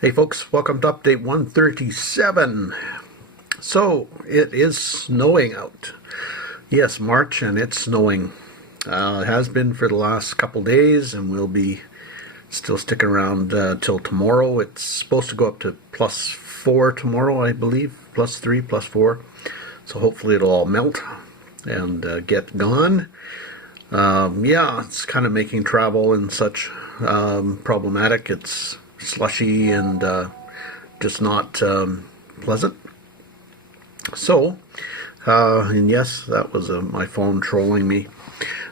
Hey folks, welcome to update 137. So it is snowing out. Yes, March, and it's snowing. It has been for the last couple days and will be still sticking around till tomorrow. It's supposed to go up to +4 tomorrow, I believe. +3, +4. So hopefully it'll all melt and get gone. Yeah, it's kind of making travel and such problematic. It's slushy and just not pleasant. So, and yes, that was my phone trolling me.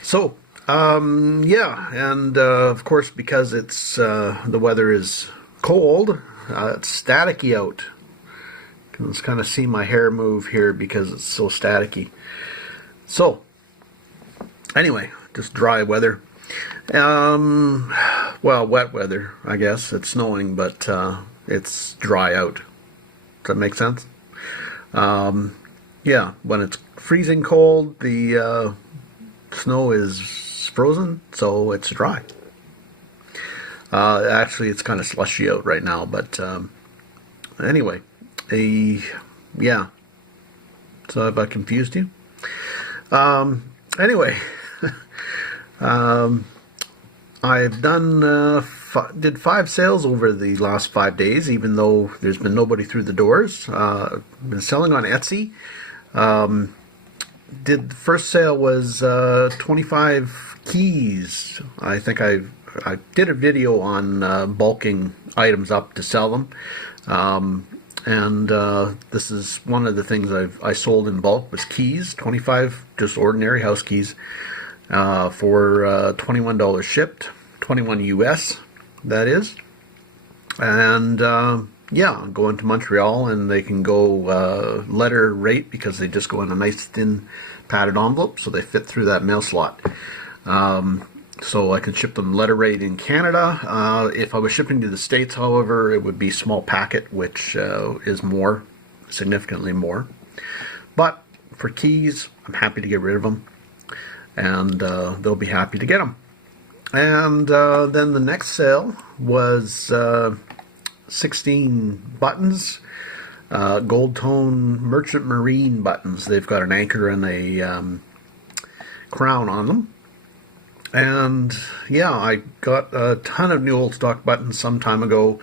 So, yeah, and of course, because it's the weather is cold, it's staticky out. You can kind of see my hair move here because it's so staticky. So, anyway, just dry weather. Well, wet weather, I guess. It's snowing, but it's dry out. Does that make sense? Yeah, when it's freezing cold, the snow is frozen, so it's dry. Actually, it's kind of slushy out right now, but anyway, yeah. So have I confused you? Anyway, I've did 5 sales over the last 5 days, even though there's been nobody through the doors. Been selling on Etsy. Did the first sale was 25 keys. I think I did a video on bulking items up to sell them. And this is one of the things I sold in bulk was keys, 25 just ordinary house keys for $21 shipped, 21 US, that is. And yeah, I'm going to Montreal, and they can go letter rate because they just go in a nice thin padded envelope, so they fit through that mail slot. So I can ship them letter rate in Canada. If I was shipping to the States, however, it would be small packet, which is more, significantly more. But for keys, I'm happy to get rid of them, and they'll be happy to get them. And then the next sale was 16 buttons, gold tone merchant marine buttons. They've got an anchor and a crown on them. And yeah, I got a ton of new old stock buttons some time ago.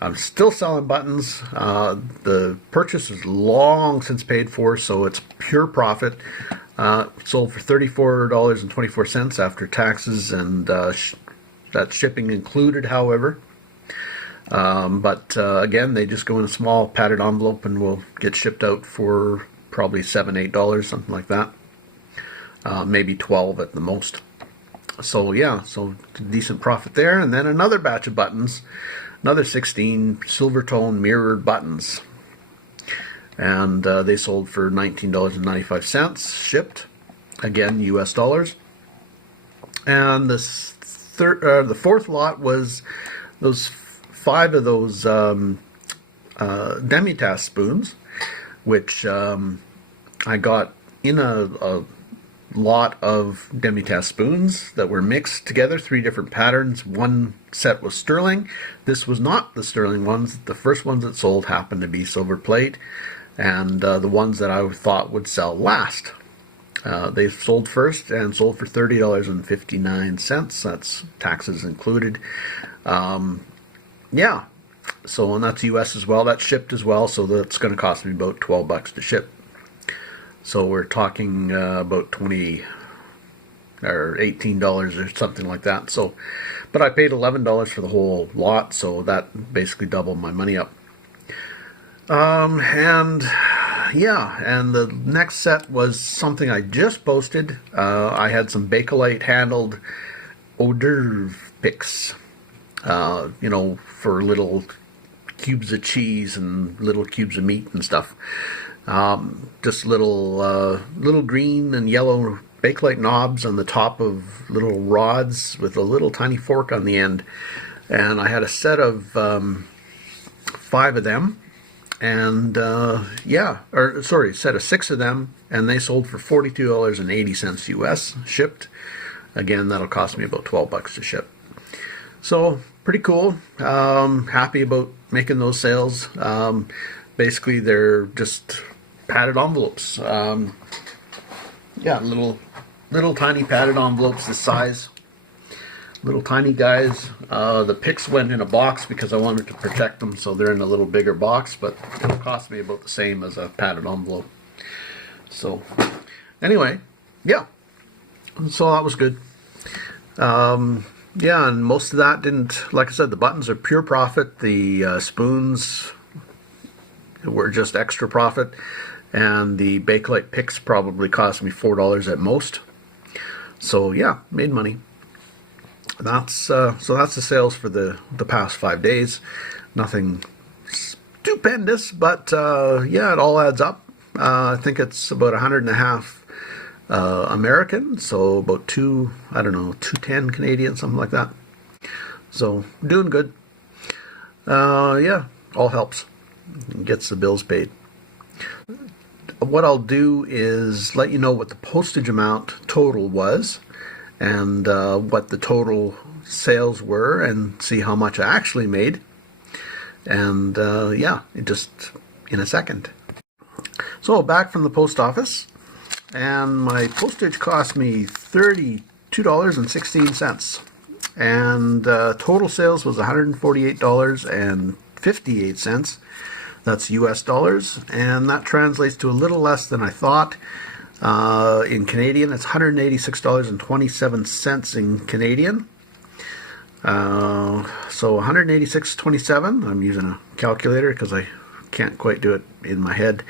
I'm still selling buttons. The purchase is long since paid for, so it's pure profit. Sold for $34.24 after taxes, and that's shipping included, however. But again, they just go in a small padded envelope and will get shipped out for probably $7, $8, something like that. Maybe 12 at the most. So yeah, so decent profit there. And then another batch of buttons, another 16 silver tone mirrored buttons. And they sold for $19.95 shipped, again US dollars. And the fourth lot was those 5 of those demi-tasse spoons, which I got in a lot of demi-tasse spoons that were mixed together, 3 different patterns. One set was sterling. This was not the sterling ones. The first ones that sold happened to be silver plate, and the ones that I thought would sell last. They sold first and sold for $30.59. That's taxes included. Yeah, so, and that's US as well. That's shipped as well, so that's going to cost me about $12 to ship. So we're talking about $20 or $18 or something like that. So, but I paid $11 for the whole lot, so that basically doubled my money up. And yeah, and the next set was something I just posted. I had some Bakelite handled hors d'oeuvre picks, you know, for little cubes of cheese and little cubes of meat and stuff. Just little green and yellow Bakelite knobs on the top of little rods with a little tiny fork on the end. And I had a set of 5 of them. And yeah, or sorry, set of 6 of them, and they sold for $42.80 US shipped. Again, that'll cost me about $12 to ship. So pretty cool. Happy about making those sales. Basically, they're just padded envelopes. Yeah, little tiny padded envelopes this size. Little tiny guys. The picks went in a box because I wanted to protect them, so they're in a little bigger box, but it'll cost me about the same as a padded envelope. So, anyway, yeah. So that was good. Yeah, and most of that didn't, like I said, the buttons are pure profit. The spoons were just extra profit. And the Bakelite picks probably cost me $4 at most. So yeah, made money. So that's the sales for the past 5 days. Nothing stupendous, but yeah, it all adds up. I think it's about 150 American, so about I don't know, 210 Canadian, something like that. So doing good. Yeah, all helps. Gets the bills paid. What I'll do is let you know what the postage amount total was, and what the total sales were, and see how much I actually made. And yeah, just in a second. So back from the post office, and my postage cost me $32.16, and total sales was $148.58. That's US dollars, and that translates to a little less than I thought. In Canadian, it's $186.27 in Canadian. So 186.27. I'm using a calculator because I can't quite do it in my head.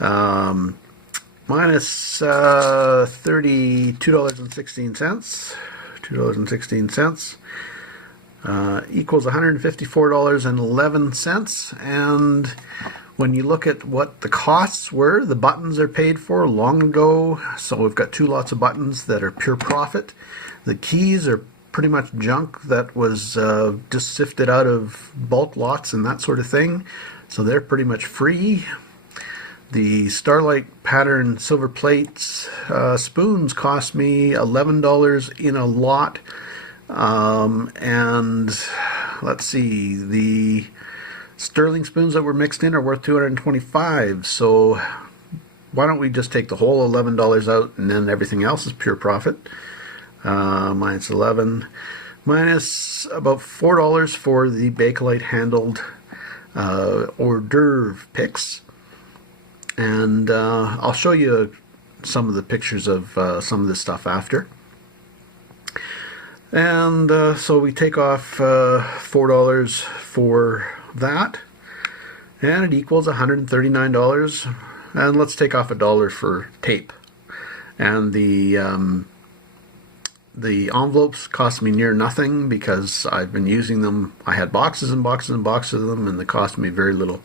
Minus $32.16. $2.16. Equals $154.11. And when you look at what the costs were, the buttons are paid for long ago. So we've got 2 lots of buttons that are pure profit. The keys are pretty much junk that was just sifted out of bulk lots and that sort of thing. So they're pretty much free. The Starlight pattern silver plates spoons cost me $11 in a lot. And let's see, the sterling spoons that were mixed in are worth $225. So why don't we just take the whole $11 out, and then everything else is pure profit. Minus 11, minus about $4 for the Bakelite handled hors d'oeuvre picks. And I'll show you some of the pictures of some of this stuff after. And so we take off $4 for that, and it equals $139. And let's take off $1 for tape. And the envelopes cost me near nothing because I've been using them. I had boxes and boxes and boxes of them, and they cost me very little.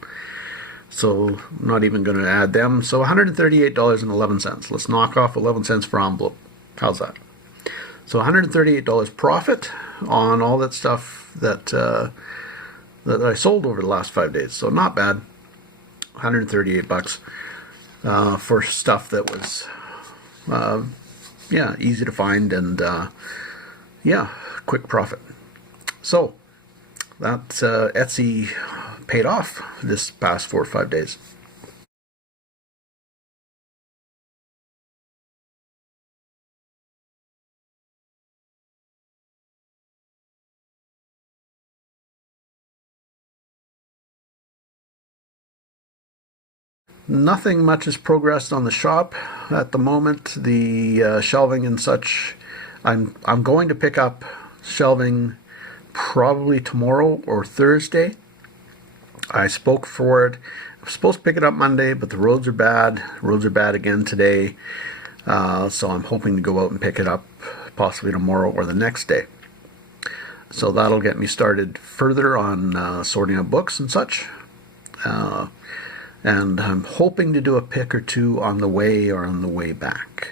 So I'm not even going to add them. So $138.11. Let's knock off 11 cents for envelope. How's that? So $138 profit on all that stuff that that I sold over the last 5 days. So not bad. 138 bucks for stuff that was yeah, easy to find, and yeah, quick profit. So that Etsy paid off this past 4 or 5 days. Nothing much has progressed on the shop at the moment. The shelving and such, I'm going to pick up shelving probably tomorrow or Thursday. I spoke for it. I was supposed to pick it up Monday, but the roads are bad. Roads are bad again today. So I'm hoping to go out and pick it up possibly tomorrow or the next day. So that'll get me started further on sorting out books and such. And I'm hoping to do a pick or two on the way or on the way back.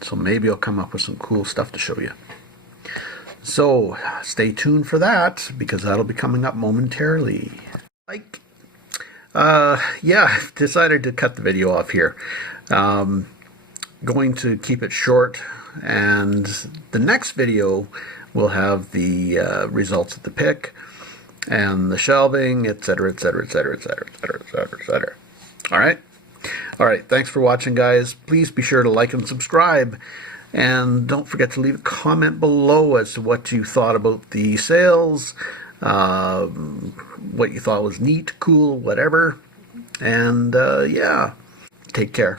So maybe I'll come up with some cool stuff to show you. So stay tuned for that, because that'll be coming up momentarily. Yeah, I've decided to cut the video off here. Going to keep it short, and the next video We'll have the results of the pick and the shelving, etc., etc., etc., etc., etc., etc., etc. All right? All right, thanks for watching, guys. Please be sure to like and subscribe. And don't forget to leave a comment below as to what you thought about the sales, what you thought was neat, cool, whatever. And yeah, take care.